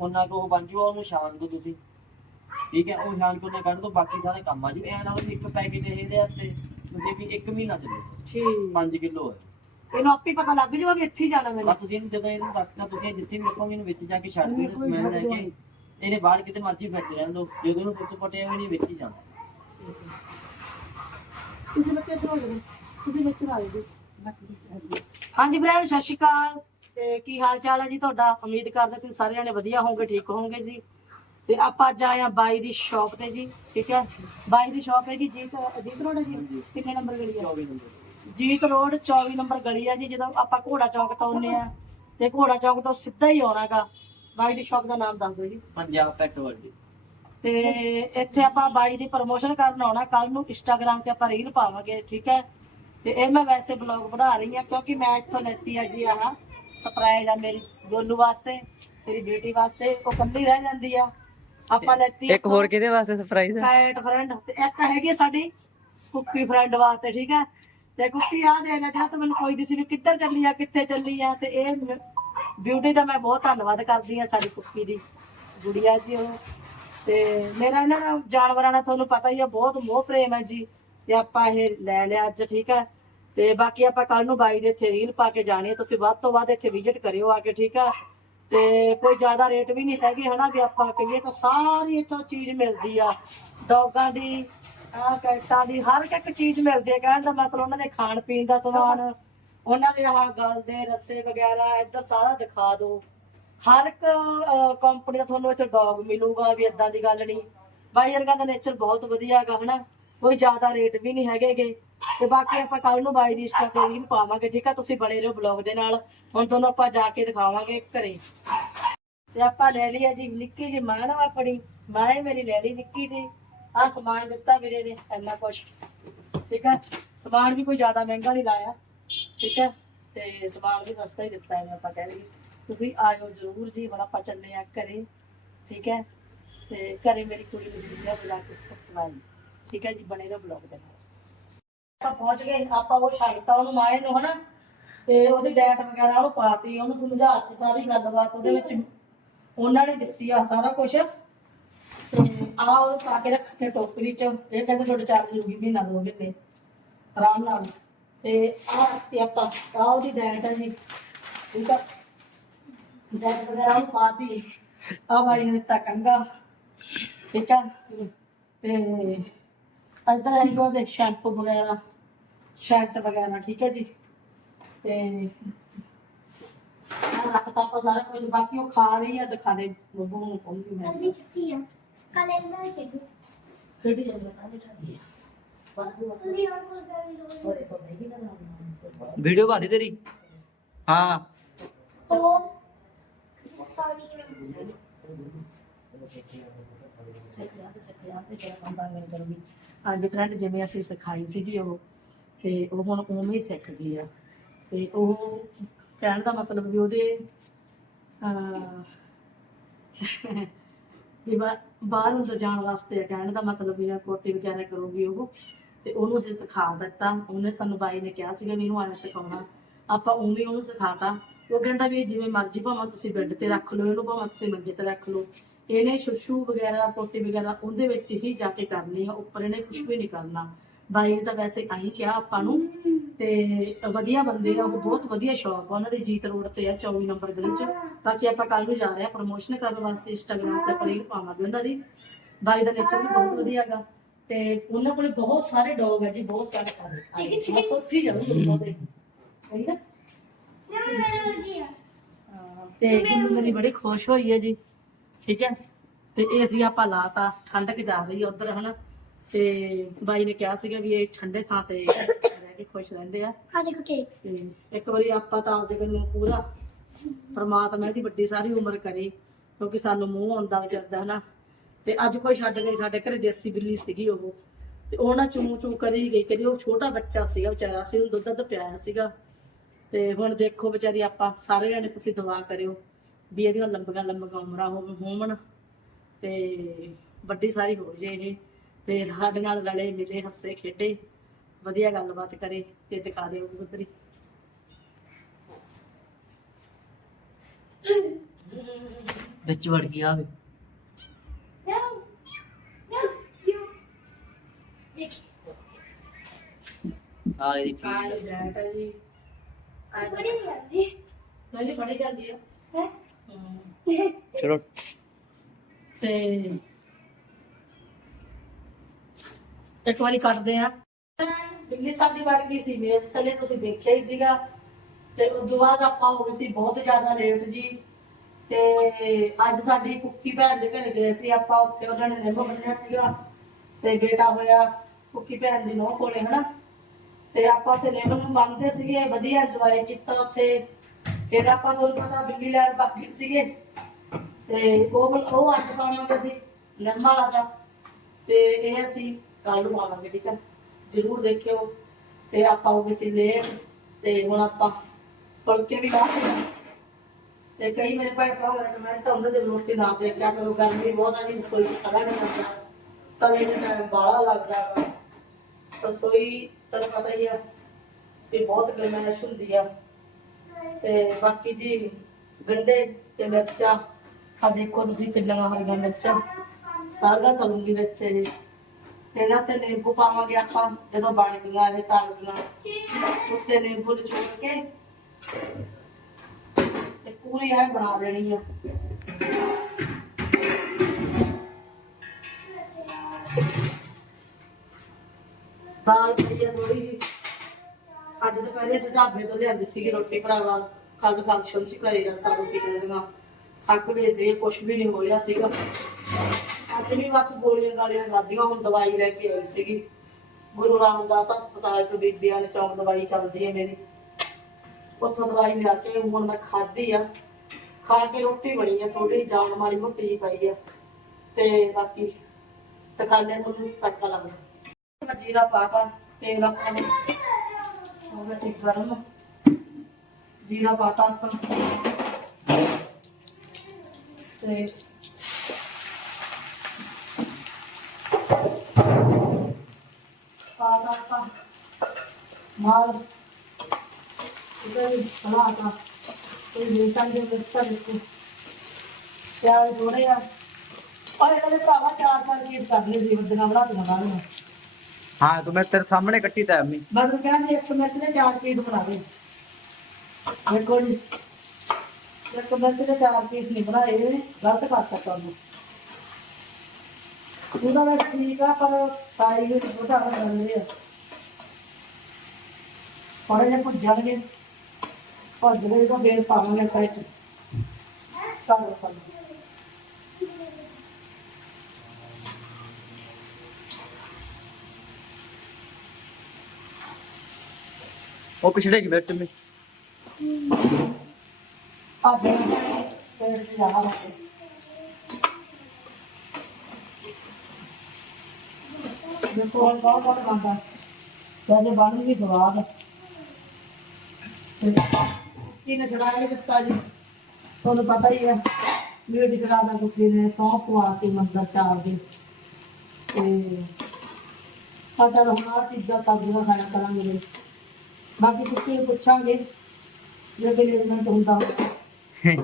ਉਹਨਾਂ ਕੋ ਬਣ ਜੂ ਉਹਨੂੰ ਸ਼ਾਮ ਨੂੰ ਤੁਸੀਂ। ਠੀਕ ਹੈ ਉਹ ਸ਼ਾਮ ਨੂੰ ਕੱਢ ਦੋ ਬਾਕੀ ਸਾਰੇ ਕੰਮ ਆ ਜੂ। ਐ ਨਾ ਵੀ ਇੱਕ ਪੈਕੇਟ ਇਹਦੇ ਵਾਸਤੇ ਤੁਸੀਂ ਵੀ 1 ਮਹੀਨਾ ਚੱਲੇ ਠੀਕ। 5 ਕਿਲੋ ਹੈ ਇਹਨੂੰ ਆਪੇ ਪਤਾ ਲੱਗ ਜੂਗਾ ਵੀ ਇੱਥੇ ਜਾਣਾ ਮੈਨੂੰ ਤੁਸੀਂ ਇਹਨੂੰ ਜਦੋਂ ਇਹਨੂੰ ਰੱਖਣਾ ਤੁਸੀਂ ਜਿੱਥੇ ਵੀ ਰੱਖੋਗੇ ਇਹਨੂੰ ਵਿੱਚ ਜਾ ਕੇ ਛੱਡ ਦਿਓ ਸਮੈਲ ਲੈ ਕੇ ਇਹਨੇ ਬਾਹਰ ਕਿਤੇ ਮਰਜ਼ੀ ਫਿਰਦੇ ਰਹਿਣ ਦੋ। ਜਦੋਂ ਇਹਨੂੰ ਸੁੱਸ ਪਟਿਆ ਵੀ ਨਹੀਂ ਵਿੱਚ ਹੀ ਜਾਂਦਾ ਤੁਸੀਂ ਬੱਚੇ ਚਲਾ ਲਓ। ਤੁਸੀਂ ਬੱਚੇ ਚਲਾ ਲਓ। ਹਾਂਜੀ ਫਰੈਂਡ ਸਤਿ ਸ਼੍ਰੀ ਅਕਾਲ। ਤੇ ਕੀ ਹਾਲ ਚਾਲ ਹੈ ਜੀ ਤੁਹਾਡਾ? ਉਮੀਦ ਕਰਦੇ ਤੁਸੀਂ ਸਾਰੇ ਜਣੇ ਵਧੀਆ ਹੋਵੋਗੇ ਠੀਕ ਹੋਵੋਗੇ ਜੀ। ਤੇ ਆਪਾਂ ਅੱਜ ਆਏ ਆ ਬਾਈ ਦੀ ਸ਼ਾਪ ਤੇ ਜੀ ਠੀਕ ਹੈ? ਬਾਈ ਦੀ ਸ਼ਾਪ ਹੈ ਜੀ ਜੀਤ ਜੀਤ ਰੋਡ ਹੈ ਜੀ? ਕਿੰਨੇ ਨੰਬਰ ਗਲੀ ਹੈ? 24 ਨੰਬਰ। ਜੀਤ ਰੋਡ 24 ਨੰਬਰ ਗਲੀ ਹੈ ਜੀ ਜਦੋਂ ਆਪਾਂ ਘੋੜਾ ਚੌਂਕ ਤੋਂ ਆਉਂਦੇ ਆ ਤੇ ਘੋੜਾ ਚੌਂਕ ਤੋਂ ਸਿੱਧਾ ਹੀ ਆਉਣਾਗਾ ਬਾਈ ਦੀ ਸ਼ਾਪ ਦਾ ਨਾਮ ਦੱਸ ਦਿਓ ਜੀ। ਪੰਜਾਬ ਪੈਟ ਵਰਲਡ ਤੇ ਇੱਥੇ ਆਪਾਂ ਬਾਈ ਦੀ ਪ੍ਰਮੋਸ਼ਨ ਕਰਨ ਆਉਣਾ। ਕੱਲ ਨੂੰ ਇੰਸਟਾਗ੍ਰam ਤੇ ਆਪਾਂ ਰੀਲ ਪਾਵਾਂਗੇ ਠੀਕ ਹੈ? ਤੇ ਇਹ ਮੈਂ ਵੈਸੇ ਬਲੌਗ ਬਣਾ ਰਹੀ ਹਾਂ ਕਿਉਂਕਿ ਮੈਂ ਇੱਥੋਂ ਲੈਤੀ ਆ ਜੀ ਆਹ। ਸਰਪ੍ਰਾਈਜ਼ ਆ ਮੇਰੀ ਗੋਲੂ ਵਾਸਤੇ ਮੇਰੀ ਬੇਟੀ ਵਾਸਤੇ ਉਹ ਕੱਲੀ ਰਹਿ ਜਾਂਦੀ ਆ। ਆਪਾਂ ਲੈਤੀ ਇੱਕ ਹੋਰ ਕਿਹਦੇ ਵਾਸਤੇ ਸਰਪ੍ਰਾਈਜ਼ ਹੈ ਪੈਟ ਫਰੈਂਡ ਤੇ ਇੱਕ ਹੈਗੀ ਸਾਡੀ ਕੁੱਕੀ ਫਰੈਂਡ ਵਾਸਤੇ ਠੀਕ ਹੈ ਤੇ ਕੁੱਕੀ ਆ ਦੇ ਲੈ ਤਾਂ ਮੈਨੂੰ ਕੋਈ ਦਿਸੀ ਵੀ ਕਿੱਧਰ ਚੱਲੀ ਆ ਕਿੱਥੇ ਚੱਲੀ ਆ ਤੇ ਇਹ ਬਿਊਟੀ ਦਾ ਮੈਂ ਬਹੁਤ ਧੰਨਵਾਦ ਕਰਦੀ ਆ ਸਾਡੀ ਕੁੱਕੀ ਦੀ ਗੁੜੀਆ ਜੀ ਉਹ। ਤੇ ਮੇਰਾ ਇਹਨਾਂ ਨਾਲ ਜਾਨਵਰਾਂ ਨਾਲ ਤੁਹਾਨੂੰ ਪਤਾ ਹੀ ਆ ਬਹੁਤ ਮੋਹ ਪ੍ਰੇਮ ਹੈ ਜੀ ਤੇ ਆਪਾਂ ਇਹ ਲੈ ਲਿਆ ਅੱਜ ਠੀਕ ਹੈ ਤੇ ਬਾਕੀ ਆਪਾਂ ਕੱਲ ਨੂੰ ਬਾਈ ਦੇ ਇੱਥੇ ਰੀਲ ਪਾ ਕੇ ਜਾਣੀ ਹੈ, ਤੁਸੀਂ ਵੱਧ ਤੋਂ ਵੱਧ ਇੱਥੇ ਵਿਜ਼ਿਟ ਕਰਿਓ ਆ ਕੇ, ਠੀਕ ਆ? ਤੇ ਕੋਈ ਜ਼ਿਆਦਾ ਰੇਟ ਵੀ ਨਹੀਂ ਹੈਗੇ, ਹਨਾ, ਵੀ ਆਪਾਂ ਕਹੀਏ ਤਾਂ ਸਾਰੀ ਇੱਥੋਂ ਚੀਜ਼ ਮਿਲਦੀ ਆ। ਡੌਗਾਂ ਦੀ ਆ ਕੈਟਾਂ ਦੀ, ਹਰ ਇੱਕ ਚੀਜ਼ ਮਿਲਦੀ ਹੈ ਕਹਿਣ ਦਾ ਮਤਲਬ ਉਹਨਾਂ ਦੇ ਖਾਣ ਪੀਣ ਦਾ ਸਮਾਨ, ਉਹਨਾਂ ਦੇ ਆਹ ਗਲ ਦੇ ਰੱਸੇ ਵਗੈਰਾ, ਇੱਧਰ ਸਾਰਾ ਦਿਖਾ ਦਿਓ। ਹਰ ਇੱਕ ਕੰਪਨੀ ਦਾ ਤੁਹਾਨੂੰ ਇੱਥੇ ਡੌਗ ਮਿਲੂਗਾ, ਵੀ ਇਦਾਂ ਦੀ ਗੱਲ ਨਹੀਂ। ਬਾਈ ਵਰਗਾ ਦਾ ਨੇਚਰ ਬਹੁਤ ਵਧੀਆ ਹੈਗਾ, ਹਨਾ? ਕੋਈ ਜ਼ਿਆਦਾ ਰੇਟ ਵੀ ਨਹੀਂ ਹੈਗੇਗੇ ਤੇ ਬਾਕੀ ਆਪਾਂ ਕੱਲ ਨੂੰ ਬਾਈ ਦੀ ਇੰਸਟਾ ਤੇ ਰੀਲ ਪਾਵਾਂਗੇ, ਠੀਕ ਆ? ਤੁਸੀਂ ਬਣੇ ਰਹੋ ਬਲੌਗ ਦੇ ਨਾਲ। ਹੁਣ ਤੁਹਾਨੂੰ ਆਪਾਂ ਜਾ ਕੇ ਦਿਖਾਵਾਂਗੇ ਘਰੇ। ਤੇ ਆਪਾਂ ਲੈ ਲਈ ਆ ਜੀ ਨਿੱਕੀ ਜੀ ਮਾਂ ਨਾ ਆਪਣੀ। ਮਾਂ ਮੇਰੀ ਲੈ ਲਈ ਨਿੱਕੀ ਜੀ ਆ ਸਮਾਨ ਦਿੱਤਾ ਵੀਰੇ ਨੇ, ਇੰਨਾ ਕੁਛ। ਠੀਕ ਹੈ ਸਮਾਨ ਵੀ ਕੋਈ ਜ਼ਿਆਦਾ ਮਹਿੰਗਾ ਨਹੀਂ ਲਾਇਆ। ਠੀਕ ਹੈ ਤੇ ਸਮਾਨ ਵੀ ਸਸਤਾ ਹੀ ਦਿੱਤਾ ਹੈ ਆਪਾਂ ਕਹਿ ਲਈਏ ਤੁਸੀਂ ਆਇਓ ਜ਼ਰੂਰ ਜੀ, ਹੁਣ ਆਪਾਂ ਚੱਲੇ ਆ ਘਰੇ। ਠੀਕ ਹੈ ਤੇ ਘਰੇ ਮੇਰੀ ਕੁੜੀ ਨੂੰ ਵੀਡੀਓ ਬਣਾ ਕੇ ਸਪਲਾਈ ਠੀਕ ਹੈ ਜੀ, ਬਣੇ ਰਹੋ ਬਲੌਗ ਦੇ ਨਾਲ। ਆਪਾਂ ਪਹੁੰਚ ਗਏ, ਆਪਾਂ ਉਹ ਛੱਡਤਾ ਉਹਨੂੰ ਮਾਏ ਨੂੰ, ਹਨਾ? ਤੇ ਉਹਦੀ ਡੈਟ ਵਗੈਰਾ ਉਹਨੂੰ ਪਾਤੀ, ਉਹਨੂੰ ਸਮਝਾਤੀ, ਸਾਰੀ ਗੱਲਬਾਤ ਉਹਦੇ ਵਿੱਚ। ਉਹਨਾਂ ਨੇ ਦਿੱਤੀ ਆ ਸਾਰਾ ਕੁਝ ਤੇ ਆ ਉਹ ਪਾ ਕੇ ਰੱਖ ਟੋਕਰੀ ਚ। ਇਹ ਕਹਿੰਦੇ ਤੁਹਾਡੇ ਚੱਲ ਜੂਗੀ ਮਹੀਨਾ ਦੋ ਮਹੀਨੇ। ਆਰਾਮ ਨਾਲ। ਤੇ ਆ ਤੇ ਆਪਾਂ। ਆ ਉਹਦੀ ਡੈਟ ਹੈ ਜੀ। ਠੀਕ ਆ। ਡੈਟ ਵਗੈਰਾ ਉਹ ਪਾਤੀ। ਆ ਭਾਈ ਨੇ ਦਿੱਤਾ ਕੰਗਾ ਠੀਕ ਆ। ਤੇ ਇੱਧਰ ਹੈ ਉਹਦੇ ਸ਼ੈਂਪੂ ਵਗੈਰਾ ਸ਼ੈਂਟ ਵਗੈਰਾ ਠੀਕ ਹੈ ਜੀ ਤੇ ਆਹ ਰੱਖਤਾ ਆਪਾਂ ਸਾਰਾ ਕੁਝ ਬਾਕੀ ਉਹ ਖਾ ਰਹੀ ਆ ਦਿਖਾ ਦੇ ਬੱਬੂ ਨੂੰ ਕਹੂੰਗੀ ਮੈਂ ਕੱਲੀ ਛੁੱਟੀ ਆ ਕੱਲ ਇਹਨਾਂ ਨੇ ਖੇਡੂ ਕਿਹੜੀ ਜਗ੍ਹਾ ਤਾਂ ਬਿਠਾਦੀ ਆ ਬਾਕੀ ਉਹ ਕੱਲੀ ਹੋਰ ਕੁਝ ਦਾ ਵੀ ਲੋੜ ਉਹਦੇ ਕੋਲ ਨਹੀਂ ਨਾ ਲਾਉਣਾ ਵੀਡੀਓ ਬਾਦੀ ਤੇਰੀ ਹਾਂ ਉਹ ਸਾਰੀ ਸਿੱਖਿਆ ਤੇ ਸਿੱਖਿਆ ਤੇ ਕਿਹੜਾ ਕੰਮ ਬਾਰੇ ਕਰੂਗੀ ਅੱਜ ਫਰੈਂਡ ਜਿਵੇਂ ਅਸੀਂ ਸਿਖਾਈ ਸੀਗੀ ਉਹ, ਤੇ ਉਹ ਹੁਣ ਉਵੇਂ ਹੀ ਸਿੱਖ ਗਈ ਆ। ਤੇ ਉਹ ਕਹਿਣ ਦਾ ਮਤਲਬ ਵੀ ਉਹਦੇ, ਅਹ, ਵੀ ਬਾਹਰ ਅੰਦਰ ਜਾਣ ਵਾਸਤੇ ਕਹਿਣ ਦਾ ਮਤਲਬ ਵੀ ਕੋਟੀ ਵਗੈਰਾ ਕਰੂਗੀ ਉਹ। ਤੇ ਉਹਨੂੰ ਅਸੀਂ ਸਿਖਾ ਦਿੱਤਾ। ਉਹਨੇ ਸਾਨੂੰ ਬਾਈ ਨੇ ਕਿਹਾ ਸੀਗਾ ਵੀ ਇਹਨੂੰ ਆਇਆ ਸਿਖਾਉਣਾ। ਆਪਾਂ ਉਵੇਂ ਉਹਨੂੰ ਸਿਖਾਤਾ। ਉਹ ਕਹਿੰਦਾ ਵੀ ਜਿਵੇਂ ਮਰਜ਼ੀ ਭਾਵੇਂ ਤੁਸੀਂ ਬੈੱਡ ਤੇ ਰੱਖ ਲਓ, ਇਹਨੂੰ ਭਾਵੇਂ ਤੁਸੀਂ ਮੰਜੇ ਤੇ ਰੱਖ ਲਓ। ਇਹਨੇ ਸ਼ੁਸ਼ੂ ਵਗੈਰਾ ਪੋਟੀ ਵਗੈਰਾ ਉਹਦੇ ਵਿੱਚ ਹੀ ਜਾ ਕੇ ਕਰਨੀ ਆ ਉੱਪਰ ਇਹਨੇ ਕੁਝ ਵੀ ਨਹੀਂ ਕਰਨਾ ਬਾਈ ਨੇ ਤਾਂ ਵੈਸੇ ਆਹੀ ਕਿਹਾ ਆਪਾਂ ਨੂੰ ਤੇ ਵਧੀਆ ਬੰਦੇ ਆ ਉਹ ਬਹੁਤ ਵਧੀਆ ਸ਼ੌਪ ਆ ਉਹਨਾਂ ਦੇ ਜੀਤ ਰੋਡ ਤੇ ਆ 24 ਨੰਬਰ ਗਲੀ ਚ ਬਾਕੀ ਆਪਾਂ ਕੱਲ ਨੂੰ ਜਾ ਰਹੇ ਆ ਪ੍ਰਮੋਸ਼ਨ ਕਰਨ ਵਾਸਤੇ ਇੰਸਟਾਗ੍ਰam ਤੇ ਰੀਲ ਪਾਵਾਂਗੇ ਉਹਨਾਂ ਦੀ ਬਾਈ ਦਾ ਨੇਚਰ ਵੀ ਬਹੁਤ ਵਧੀਆ ਹੈਗਾ ਤੇ ਉਹਨਾਂ ਕੋਲੇ ਬਹੁਤ ਸਾਰੇ ਡੌਗ ਆ ਜੀ ਬਹੁਤ ਸਾਰੇ ਸਾਰੇ ਬਸ ਉੱਥੇ ਹੀ ਜਾਊਂਗੇ ਉਹਦੇ ਠੀਕ ਹੈ ਤੇ ਮੇਰੀ ਬੜੀ ਖੁਸ਼ ਹੋਈ ਹੈ ਜੀ ਠੀਕ ਹੈ ਤੇ ਇਹ ਅਸੀਂ ਆਪਾਂ ਲਾਤਾ ਠੰਡਕ ਜਾ ਰਹੀ ਉਧਰ ਹਨਾ? ਤੇ ਬਾਈ ਨੇ ਕਿਹਾ ਸੀਗਾ ਵੀ ਇਹ ਠੰਡੇ ਥਾਂ ਤੇ ਰਹਿ ਕੇ ਖੁਸ਼ ਰਹਿੰਦੇ ਆ। ਆ ਦੇਖੋ ਕੇਕ ਤੇ ਇੱਕ ਵਾਰੀ ਆਪਾਂ ਤਾਂ ਆਪਦੇ ਵੱਲੋਂ ਪੂਰਾ ਪਰਮਾਤਮਾ ਇਹਦੀ ਵੱਡੀ ਸਾਰੀ ਉਮਰ ਕਰੇ ਕਿਉਂਕਿ ਸਾਨੂੰ ਮੂੰਹ ਆਉਂਦਾ ਵਿਚਰਦਾ ਹਨਾ? ਤੇ ਅੱਜ ਕੋਈ ਛੱਡ ਗਈ ਸਾਡੇ ਘਰੇ ਦੇਸੀ ਬਿੱਲੀ ਸੀਗੀ ਉਹ। ਤੇ ਉਹ ਨਾ ਚੂ ਚੂ ਕਰੀ ਗਈ ਕਦੀ ਉਹ ਛੋਟਾ ਬੱਚਾ ਸੀਗਾ ਵਿਚਾਰਾ ਸੀ ਉਹਨੂੰ ਦੁੱਧ ਦੁੱਧ ਪਿਆਇਆ ਸੀਗਾ। ਤੇ ਹੁਣ ਦੇਖੋ ਵਿਚਾਰੀ ਆਪਾਂ ਸਾਰੇ ਜਣੇ ਤੁਸੀਂ ਦੁਆ ਕਰਿਓ ਵੀ ਇਹਦੀਆਂ ਲੰਬੀਆਂ ਲੰਬੀਆਂ ਉਮਰਾਂ ਹੋਣ ਤੇ ਵੱਡੀ ਸਾਰੀ ਹੋ ਜੇ ਇਹ ਤੇ ਸਾਡੇ ਨਾਲ ਰਲੇ ਮਿਲੇ ਹੱਸੇ ਖੇਡੇ ਵਧੀਆ ਗੱਲਬਾਤ ਕਰੇ ਤੇ ਦਿਖਾ ਦਿਓ ਉਧਰੀ ਵਿੱਚ ਵੜ ਗਿਆ ਵੇ No. No. You. ਦੇਖ ਆ ਇਹਦੀ ਆ ਫੀਡ ਲੈਟ ਹੈ ਜੀ ਬੜੀ ਨਹੀਂ ਆਉਂਦੀ ਨਹੀਂ ਫੜੀ ਜਾਂਦੀ ਆ ਹੈ ਚਲੋ ਤੇ ਇੱਕ ਵਾਰੀ ਕੱਟਦੇ ਆ। ਬਿੱਲੀ ਸਾਡੀ ਵੜ ਗਈ ਸੀ ਮੇਜ਼ ਥੱਲੇ ਤੁਸੀਂ ਦੇਖਿਆ ਹੀ ਸੀਗਾ। ਤੇ ਉਸ ਬਾਅਦ ਆਪਾਂ ਹੋ ਗਏ ਸੀ ਬਹੁਤ ਜ਼ਿਆਦਾ ਲੇਟ ਜੀ। ਤੇ ਅੱਜ ਸਾਡੀ ਕੁੱਕੀ ਭੈਣ ਦੇ ਘਰ ਗਏ ਸੀ, ਆਪਾਂ ਉੱਥੇ ਉਹਨਾਂ ਨੇ ਨਿੰਮ ਬੰਨਿਆ ਸੀਗਾ। ਤੇ ਬੇਟਾ ਹੋਇਆ ਕੁੱਕੀ ਭੈਣ ਦੀ ਨੋਹ ਕੋਲੇ, ਹਨਾ? ਤੇ ਆਪਾਂ ਉੱਥੇ ਨਿੰਮ ਨੂੰ ਬੰਨਦੇ ਸੀਗੇ, ਵਧੀਆ ਇੰਜੋਏ ਕੀਤਾ ਉੱਥੇ। ਫਿਰ ਆਪਾਂ ਤੁਹਾਨੂੰ ਪਤਾ ਬਿੱਲੀ ਲੈਣ ਬਾਕੀ ਸੀਗੇ। ਤੇ ਉਹ ਉਹ ਅੱਜ ਪਾਵਾਂਗੇ ਅਸੀਂ ਨਿੰਮ ਵਾਲਾ ਤੇ ਇਹ ਅਸੀਂ ਕੱਲ ਨੂੰ ਪਾਵਾਂਗੇ ਠੀਕ ਹੈ? ਜਰੂਰ ਦੇਖਿਓ। ਤੇ ਆਪਾਂ ਉਹ ਕਿਸੇ ਲੇਟ, ਤੇ ਹੁਣ ਆਪਾਂ ਫੁਲਕੇ ਵੀ ਲਾ ਕੇ ਤੇ ਕਈ ਮੇਰੇ ਭੈਣ ਭਰਾ ਦਾ ਕਮੈਂਟ ਆਉਂਦੇ ਤੇ ਰੋਟੀ ਨਾ ਸੇਕਿਆ ਕਰੋ, ਗਰਮੀ ਬਹੁਤ ਆ ਜੀ, ਰਸੋਈ ਚ ਖੜਾ ਨਹੀਂ ਹੁੰਦਾ। ਤਵੇ ਚ ਟਾਈਮ ਬਾਹਲਾ ਲੱਗਦਾ ਵਾ। ਰਸੋਈ ਤੁਹਾਨੂੰ ਪਤਾ ਹੀ ਆ ਕਿ ਬਹੁਤ ਗਰਮੈਸ਼ ਹੁੰਦੀ ਆ। ਤੇ ਬਾਕੀ ਜੀ, ਗੰਡੇ ਤੇ ਮਿਰਚਾਂ। ਆ ਦੇਖੋ ਤੁਸੀਂ ਕਿੰਨੀਆਂ ਹਰੀਆਂ ਮਿਰਚਾਂ। ਸਾਰੀਆਂ ਤਲੂੰਗੀ ਵਿੱਚ ਇਹ। ਇਹਨਾਂ ਤੇ ਨਿੰਬੂ ਪਾਵਾਂਗੇ ਆਪਾਂ, ਜਦੋਂ ਬਣ ਗਈਆਂ ਇਹ ਤਲ ਗਈਆਂ ਉਸ ਤੇ ਨਿੰਬੂ ਨਿਚੋੜ ਕੇ ਤੇ ਪੂਰੀ ਐ ਬਣਾ ਦੇਣੀ ਆ। ਦਾਲ ਪਈ ਆ ਥੋੜੀ ਜੀ ਅੱਜ ਦੁਪਹਿਰੇ ਅਸੀਂ ਢਾਬੇ ਤੋਂ ਲਿਆਂਦੀ ਸੀਗੀ ਰੋਟੀ ਭਰਾਵਾ। ਕੱਲ ਫੰਕਸ਼ਨ ਸੀ ਘਰੇ ਜਾਂਦਾ ਰੋਟੀ ਖਾਂਦੀਆਂ। ਥੱਕ ਗਏ ਸੀ ਕੁਝ ਵੀ ਨਹੀਂ ਹੋ ਰਿਹਾ ਸੀਗਾ। ਅੱਜ ਵੀ ਬਸ ਗੋਲੀਆਂ ਗਾਲੀਆਂ ਖਾਧੀਆਂ, ਹੁਣ ਦਵਾਈ ਲੈ ਕੇ ਆਈ ਸੀਗੀ। ਗੁਰੂ ਰਾਮਦਾਸ ਹਸਪਤਾਲ ਤੋਂ ਬੀਬੀਆਂ ਨੇ ਚੌਂਕ ਦਵਾਈ ਚੱਲਦੀ ਹੈ ਮੇਰੀ। ਉੱਥੋਂ ਦਵਾਈ ਲਿਆ ਕੇ ਹੁਣ ਮੈਂ ਖਾਧੀ ਆ। ਖਾ ਕੇ ਰੋਟੀ ਬਣੀ ਆ ਥੋੜੀ ਜਾਨ ਮਾਰੀ ਮੋਟੀ ਜੀ ਪਈ ਆ। ਤੇ ਬਾਕੀ ਤਖਾਨੇ ਤੁਹਾਨੂੰ ਤੜਕਾ ਲੱਗਦਾ। ਮੈਂ ਜੀਰਾ ਪਾਤਾ ਤੇਲ ਆਪਾਂ ਉਹ ਮੈਂ ਠੀਕ ਜੀਰਾ ਪਾਤਾ ਆਪਾਂ ਤੇ ਪਾਤਾ ਆਪਾਂ ਮਾਰ ਇਧਰ ਬਲਾਤਾ ਤੇ ਮਿਲਤਾਂ ਦੇ ਵਿੱਚ ਦੇਖੋ ਪਿਆਰ ਥੋੜੇ ਆ ਔਰ ਇਹਦੇ ਭਰਾਵਾ ਚਾਰ ਚਾਰ ਕੇਸ ਕਰ ਲਈ ਸੀ ਵੱਡੀਆਂ ਬਣਾ ਕੇ ਬਣਾ ਲਈਆਂ ਹਾਂ, ਤੂੰ ਮੈਂ ਤੇਰੇ ਸਾਹਮਣੇ ਕੱਟੀ ਤਾ ਅੰਮੀ ਬਸ ਕਿਹਾ ਸੀ, ਇੱਕ ਮਿੰਟ ਨੇ ਚਾਰ ਪੀਸ ਬਣਾ ਦੇ। ਦੇਖੋ ਜੀ ਇੱਕ ਮਿੰਟ ਦੇ ਚਾਰ ਪੀਸ ਨਹੀਂ ਬਣਾਏ, ਗਲਤ ਕਰਤਾ ਤੁਹਾਨੂੰ। ਉਹਦਾ ਮੈਂ ਠੀਕ ਆ, ਪਰ ਸਾਈ ਵਿੱਚ ਛੋਟਾ ਹੋ ਜਾਂਦੇ ਆ। ਥੋੜੇ ਭੁੱਜ ਜਾਣਗੇ। ਭੁੱਜ ਗਏ ਤਾਂ ਫੇਰ ਪਾਵਾਂਗੇ ਕਾਇ ਚ ਚਲੋ ਸਾਨੂੰ ਉਹ ਪਿਛੜੇ ਕੀ ਵਿੱਚ ਅੰਮੀ ਆ ਦੇ ਫੇਰ ਤੇ ਜਾਣਾ ਲੱਗੇ ਦੇਖੋ ਹੁਣ ਬਹੁਤ ਬਹੁਤ ਬਣਦਾ ਵੈਸੇ ਬਣ ਵੀ ਸਵਾਦ ਕੀ ਨੇ ਛੜਾਇਆ ਦਿੱਤਾ ਜੀ ਤੁਹਾਨੂੰ ਪਤਾ ਹੀ ਹੈ ਵੀਡੀਓ ਦਿਖਾ ਦਾ ਕੁੱਤੀ ਨੇ ਸੌਂਫ ਪਵਾ ਕੇ ਮੰਦਰ ਚਾਰ ਦੇ ਤੇ ਸਾਡਾ ਰੋਣਾ ਚੀਜ਼ਾਂ ਸਬਜ਼ੀਆਂ ਖਾਇਆ ਕਰਾਂਗੇ ਜੀ। ਬਾਕੀ ਕੁੱਤੀ ਨੂੰ ਪੁੱਛਾਂਗੇ ਜੇ ਕੋਈ ਅਰੇਂਜਮੈਂਟ ਹੁੰਦਾ ਹੋਵੇ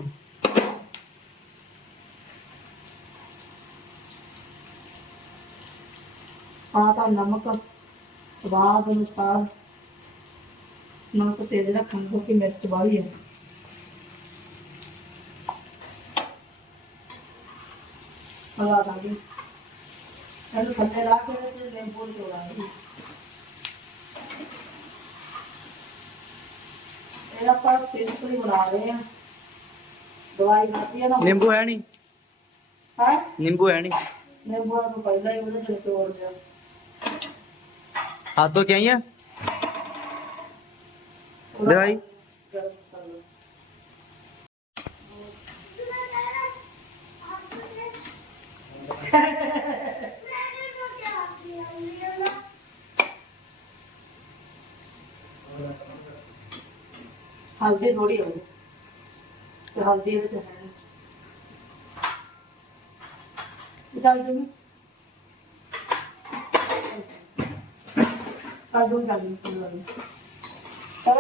ਆਟਾ ਨਮਕ ਸਵਾਦ ਅਨੁਸਾਰ ਨਮਕ ਤੇਜ਼ ਰੱਖਣ ਕਿਉਂਕਿ ਮਿਰਚ ਵਾਲੀ ਹੈ ਹਵਾ ਆ ਗਈ ਇਹਨੂੰ ਥੱਲੇ ਲਾ ਕੇ ਤੇ ਨਿੰਬੂ ਨਿਚੋੜਾਂਗੇ ਇਹ ਆਪਾਂ ਸਿੰਪਲੀ ਬਣਾ ਰਹੇ ਆ ਦਵਾਈ ਖਾਤੀ ਹੈ ਨਾ ਨਿੰਬੂ ਹੈ ਨਹੀਂ ਹੈ ਨਿੰਬੂ ਹੈ ਨਹੀਂ ਨਿੰਬੂ ਨੂੰ ਪਹਿਲਾਂ ਹੀ ਉਹਦੇ ਚ ਤੋੜ ਦਿਆ ਹੱਥ ਤੋਂ ਕਿਆ ਆ ਦਵਾਈ ਗਰਮ ਮਸਾਲਾ ਹਲਦੀ ਥੋੜੀ ਹੋਵੇ ਤੇ ਹਲਦੀ ਇਹਦੇ ਚ ਹੈ ਨਹੀਂ ਚੱਲ ਜੀ ਆ ਚਲੋ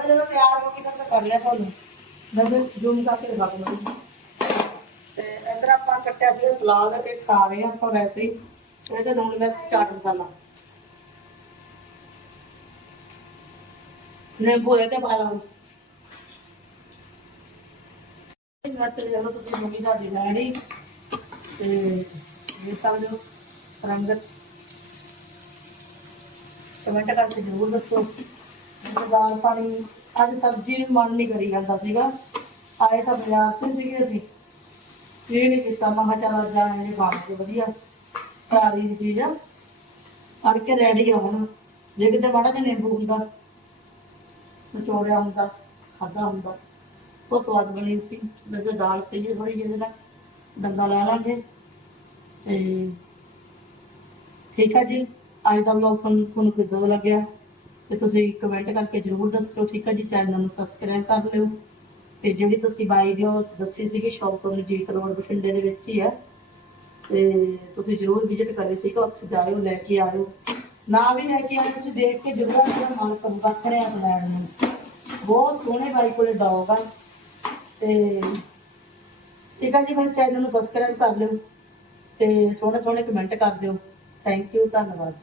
ਜਦੋਂ ਤਿਆਰ ਹੋ ਗਈ ਤਾਂ ਕਰ ਲਿਆ ਤੁਹਾਨੂੰ ਮੈਂ ਜ਼ੂਮ ਕਰਕੇ ਦਿਖਾ ਦੂੰਗੀ ਤੇ ਇਧਰ ਕੱਟਿਆ ਸੀ ਸਲਾਦ ਤੇ ਖਾ ਰਹੇ ਆਪਾਂ ਵੈਸੇ ਹੀ ਇਹਦੇ ਲੂਣ ਮਿਰਚ ਚਾਟ ਮਸਾਲਾ ਨਿੰਬੂ ਇਹ ਤੇ ਪਾ ਮੈਂ ਮਿਰਚ ਲੈ ਤੁਸੀਂ ਮੰਮੀ ਸਾਡੀ ਲੈ ਤੇ ਇਹ ਸਕਦੇ ਹੋ ਰੰਗਤ ਕਮੈਂਟ ਕਰਕੇ ਜ਼ਰੂਰ ਦੱਸੋ। ਦਾਲ ਪਾਣੀ, ਅੱਜ ਸਬਜ਼ੀ ਨੂੰ ਮਨ ਨਹੀਂ ਕਰੀ ਜਾਂਦਾ ਸੀਗਾ। ਆਏ ਤਾਂ ਬਾਜ਼ਾਰ ਤੇ ਸੀਗੇ ਅਸੀਂ। ਇਹ ਨਹੀਂ ਕੀਤਾ ਮਹਾ ਚਲ ਅੱਜ ਆਏ ਨੇ ਬਾਹਰ ਕੇ ਵਧੀਆ। ਸਾਰੀ ਚੀਜ਼ ਆ। ਅੜ ਕੇ ਰੈਡੀ ਆ ਹੁਣ। ਜੇ ਕਿਤੇ ਮਾੜਾ ਜਿਹਾ ਨਿੰਬੂ ਹੁੰਦਾ, ਨਿਚੋੜਿਆ ਹੁੰਦਾ ਖਾਦਾ ਹੁੰਦਾ। ਉਹ ਸਵਾਦ ਬਣੀ ਸੀ। ਵੈਸੇ ਦਾਲ ਪਈ ਹੈ ਥੋੜੀ ਜਿਹੀ ਨਾਲ ਡੰਗਾ ਲਾ ਲਾਂਗੇ। ਤੇ ਠੀਕ ਆ ਜੀ। ਅੱਜ ਦਾ ਵਲੌਗ ਤੁਹਾਨੂੰ ਤੁਹਾਨੂੰ ਕਿੱਦਾਂ ਦਾ ਲੱਗਿਆ? ਤੇ ਤੁਸੀਂ ਕਮੈਂਟ ਕਰਕੇ ਜਰੂਰ ਦੱਸਿਓ, ਠੀਕ ਆ ਜੀ? ਚੈਨਲ ਨੂੰ ਸਬਸਕ੍ਰਾਈਬ ਕਰ ਲਿਓ। ਤੇ ਜਿਹੜੀ ਤੁਸੀਂ ਬਾਈ ਦੀ ਉਹ ਦੱਸੀ ਸੀਗੀ ਸ਼ੌਪ ਰਣਜੀਤ ਰੋਡ ਬਠਿੰਡੇ ਦੇ ਵਿੱਚ ਹੀ ਆ। ਤੇ ਤੁਸੀਂ ਜਰੂਰ ਵਿਜ਼ਿਟ ਕਰਿਓ, ਠੀਕ ਆ? ਉੱਥੇ ਜਾਇਓ, ਲੈ ਕੇ ਆਇਓ। ਨਾ ਵੀ ਲੈ ਕੇ ਆਇਓ, ਤੁਸੀਂ ਦੇਖ ਕੇ ਜਰੂਰ ਆਪਣਾ ਮਨ ਕਰੂਗਾ ਖੜਿਆ ਲੈਣ ਨੂੰ। ਬਹੁਤ ਸੋਹਣੇ ਬਾਈ ਕੋਲੇ ਡੌਗ ਆ। ਤੇ ਠੀਕ ਆ ਜੀ ਮੇਰੇ ਚੈਨਲ ਨੂੰ ਸਬਸਕ੍ਰਾਈਬ ਕਰ ਲਿਓ ਤੇ ਸੋਹਣੇ ਸੋਹਣੇ ਕਮੈਂਟ ਕਰ ਦਿਓ। ਥੈਂਕ ਯੂ ਧੰਨਵਾਦ।